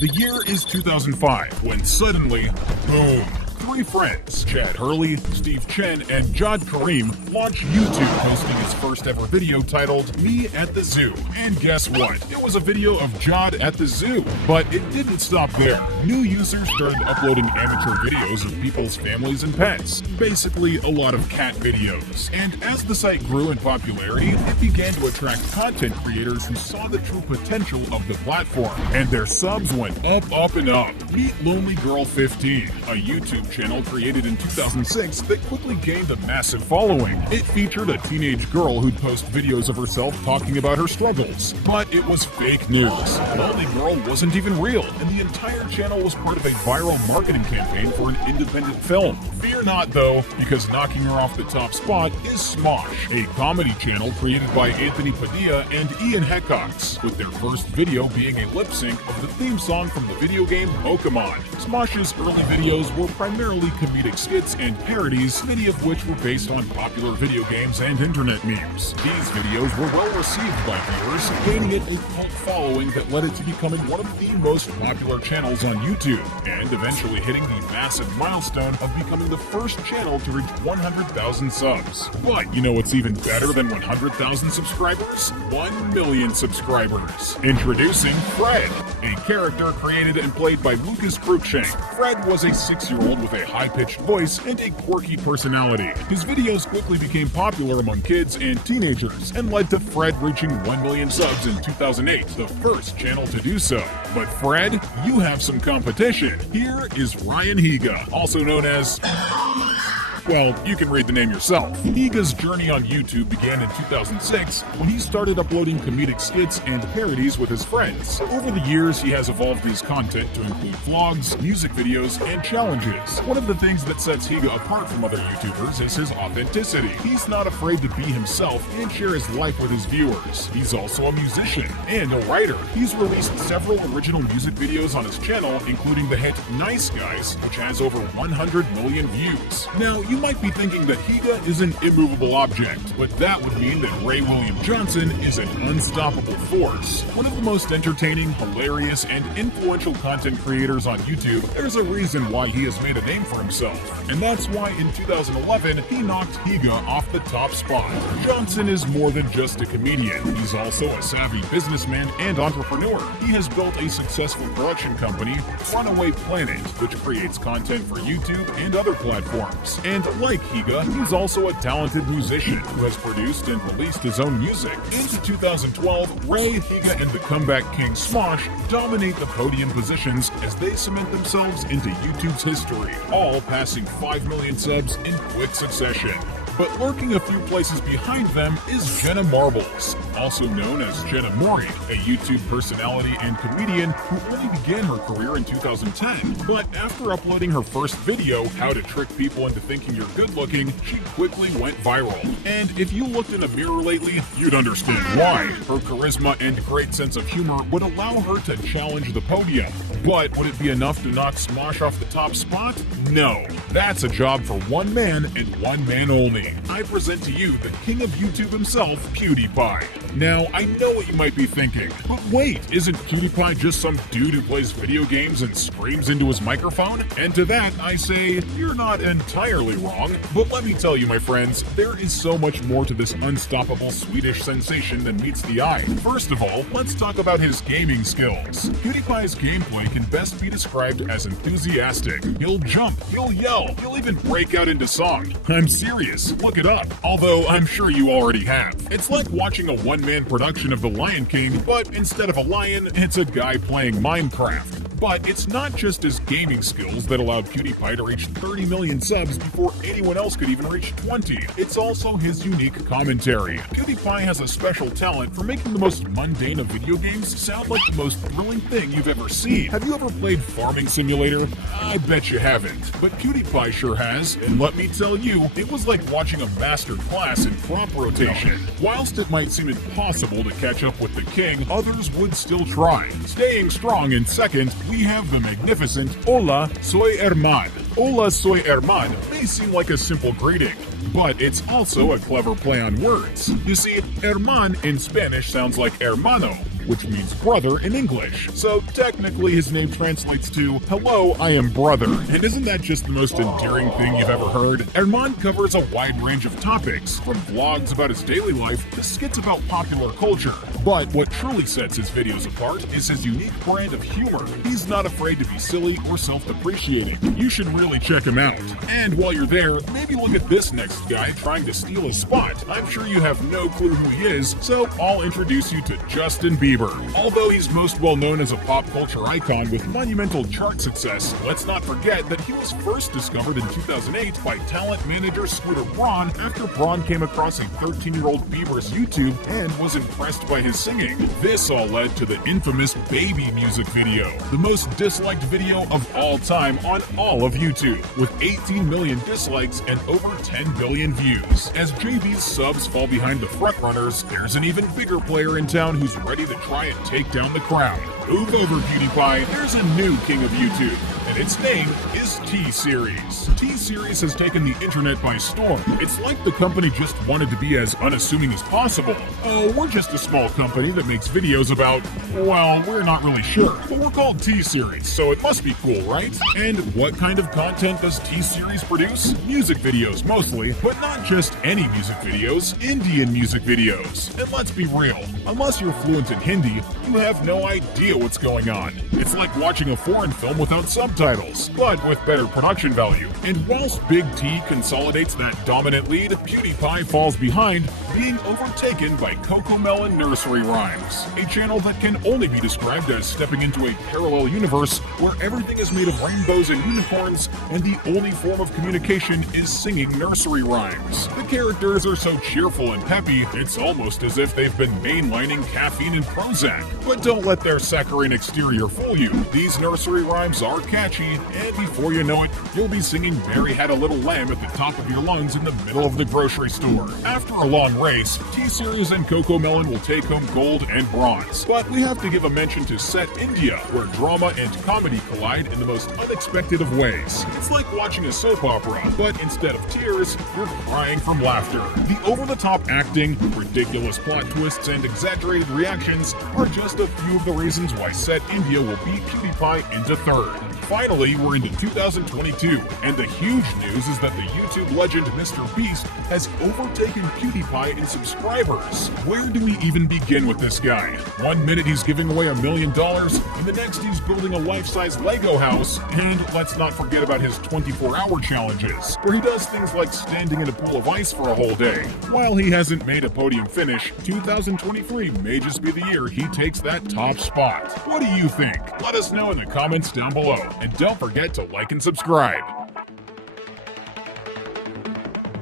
The year is 2005 when suddenly, boom, three friends, Chad Hurley, Steve Chen, and Jad Karim, launched YouTube, posting his first ever video titled Me at the Zoo. And guess what? It was a video of Jad at the zoo. But it didn't stop there. New users started uploading amateur videos of people's families and pets. Basically, a lot of cat videos. And as the site grew in popularity, it began to attract content creators who saw the true potential of the platform. And their subs went up, and up. Meet Lonely Girl 15, a YouTube channel created in 2006 that quickly gained a massive following. It featured a teenage girl who'd post videos of herself talking about her struggles. But it was fake news. Lonely Girl wasn't even real, and the entire channel was part of a viral marketing campaign for an independent film. Fear not though, because knocking her off the top spot is Smosh, a comedy channel created by Anthony Padilla and Ian Heckox, with their first video being a lip sync of the theme song from the video game Pokemon. Smosh's early videos were primarily comedic skits and parodies, many of which were based on popular video games and internet memes. These videos were well received by viewers, gaining it a cult following that led it to becoming one of the most popular channels on YouTube, and eventually hitting the massive milestone of becoming the first channel to reach 100,000 subs. But you know what's even better than 100,000 subscribers? 1 million subscribers. Introducing Fred, a character created and played by Lucas Cruikshank. Fred was a 6-year-old with a high-pitched voice and a quirky personality. His videos quickly became popular among kids and teenagers, and led to Fred reaching 1 million subs in 2008, the first channel to do so. But Fred, you have some competition. Here is Ryan Higa, also known as... well, you can read the name yourself. Higa's journey on YouTube began in 2006 when he started uploading comedic skits and parodies with his friends. Over the years, he has evolved his content to include vlogs, music videos, and challenges. One of the things that sets Higa apart from other YouTubers is his authenticity. He's not afraid to be himself and share his life with his viewers. He's also a musician and a writer. He's released several original music videos on his channel, including the hit Nice Guys, which has over 100 million views. Now, you might be thinking that Higa is an immovable object, but that would mean that Ray William Johnson is an unstoppable force. One of the most entertaining, hilarious, and influential content creators on YouTube. There's a reason why he has made a name for himself, and that's why in 2011 he knocked Higa off the top spot. Johnson is more than just a comedian. He's also a savvy businessman and entrepreneur. He has built a successful production company, Runaway Planet, which creates content for YouTube and other platforms. And like Higa, he's also a talented musician who has produced and released his own music. Into 2012, Ray, Higa, and the comeback king Smosh dominate the podium positions as they cement themselves into YouTube's history, all passing 5 million subs in quick succession. But lurking a few places behind them is Jenna Marbles, also known as Jenna Mori, a YouTube personality and comedian who only began her career in 2010. But after uploading her first video, How to Trick People into Thinking You're Good Looking, she quickly went viral. And if you looked in a mirror lately, you'd understand why. Her charisma and great sense of humor would allow her to challenge the podium. But would it be enough to knock Smosh off the top spot? No. That's a job for one man and one man only. I present to you the king of YouTube himself, PewDiePie. Now, I know what you might be thinking, but wait, isn't PewDiePie just some dude who plays video games and screams into his microphone? And to that, I say, you're not entirely wrong. But let me tell you, my friends, there is so much more to this unstoppable Swedish sensation than meets the eye. First of all, let's talk about his gaming skills. PewDiePie's gameplay can best be described as enthusiastic. He'll jump, he'll yell, he'll even break out into song. I'm serious. Look it up, although I'm sure you already have. It's like watching a one-man production of The Lion King, but instead of a lion, it's a guy playing Minecraft. But it's not just his gaming skills that allowed PewDiePie to reach 30 million subs before anyone else could even reach 20. It's also his unique commentary. PewDiePie has a special talent for making the most mundane of video games sound like the most thrilling thing you've ever seen. Have you ever played Farming Simulator? I bet you haven't, but PewDiePie sure has, and let me tell you, it was like watching a master class in crop rotation. Whilst it might seem impossible to catch up with the king, others would still try. Staying strong in second, we have the magnificent Hola, soy Herman. Hola, soy Herman may seem like a simple greeting, but it's also a clever play on words. You see, Herman in Spanish sounds like hermano, which means brother in English. So technically his name translates to, "Hello, I am brother." And isn't that just the most endearing thing you've ever heard? Herman covers a wide range of topics, from vlogs about his daily life to skits about popular culture. But what truly sets his videos apart is his unique brand of humor. He's not afraid to be silly or self-depreciating. You should really check him out. And while you're there, maybe look at this next guy trying to steal a spot. I'm sure you have no clue who he is, so I'll introduce you to Justin Bieber. Although he's most well known as a pop culture icon with monumental chart success, let's not forget that he was first discovered in 2008 by talent manager Scooter Braun after Braun came across a 13-year-old Bieber's YouTube and was impressed by his singing. This all led to the infamous Baby music video, the most disliked video of all time on all of YouTube, with 18 million dislikes and over 10 billion views. As JB's subs fall behind the frontrunners, there's an even bigger player in town who's ready to try and take down the crowd. Move over, PewDiePie, there's a new king of YouTube, and its name is T-Series. T-Series has taken the internet by storm. It's like the company just wanted to be as unassuming as possible. Oh, we're just a small company that makes videos about, well, we're not really sure, but we're called T-Series, so it must be cool, right? And what kind of content does T-Series produce? Music videos mostly, but not just any music videos, Indian music videos. And let's be real, unless you're fluent in Hindi, you have no idea what's going on. It's like watching a foreign film without subtitles, but with better production value. And whilst Big T consolidates that dominant lead, PewDiePie falls behind, being overtaken by CoComelon Nursery Rhymes, a channel that can only be described as stepping into a parallel universe where everything is made of rainbows and unicorns, and the only form of communication is singing nursery rhymes. The characters are so cheerful and peppy, it's almost as if they've been mainlining caffeine and Prozac. But don't let their saccharine exterior fool you. These nursery rhymes are catchy, and before you know it, you'll be singing Mary Had a Little Lamb at the top of your lungs in the middle of the grocery store. After a long race, T-Series and CoComelon will take home gold and bronze. But we have to give a mention to Set India, where drama and comedy collide in the most unexpected of ways. It's like watching a soap opera, but instead of tears, you're crying from laughter. The over-the-top acting, ridiculous plot twists, and exaggerated reactions are just a few of the reasons why Set India will beat PewDiePie into third. Finally, we're into 2022, and the huge news is that the YouTube legend Mr. Beast has overtaken PewDiePie in subscribers. Where do we even begin with this guy? One minute he's giving away $1 million, and the next he's building a life-size Lego house, and let's not forget about his 24-hour challenges, where he does things like standing in a pool of ice for a whole day. While he hasn't made a podium finish, 2023 may just be the year he takes that top spot. What do you think? Let us know in the comments down below, and don't forget to like and subscribe.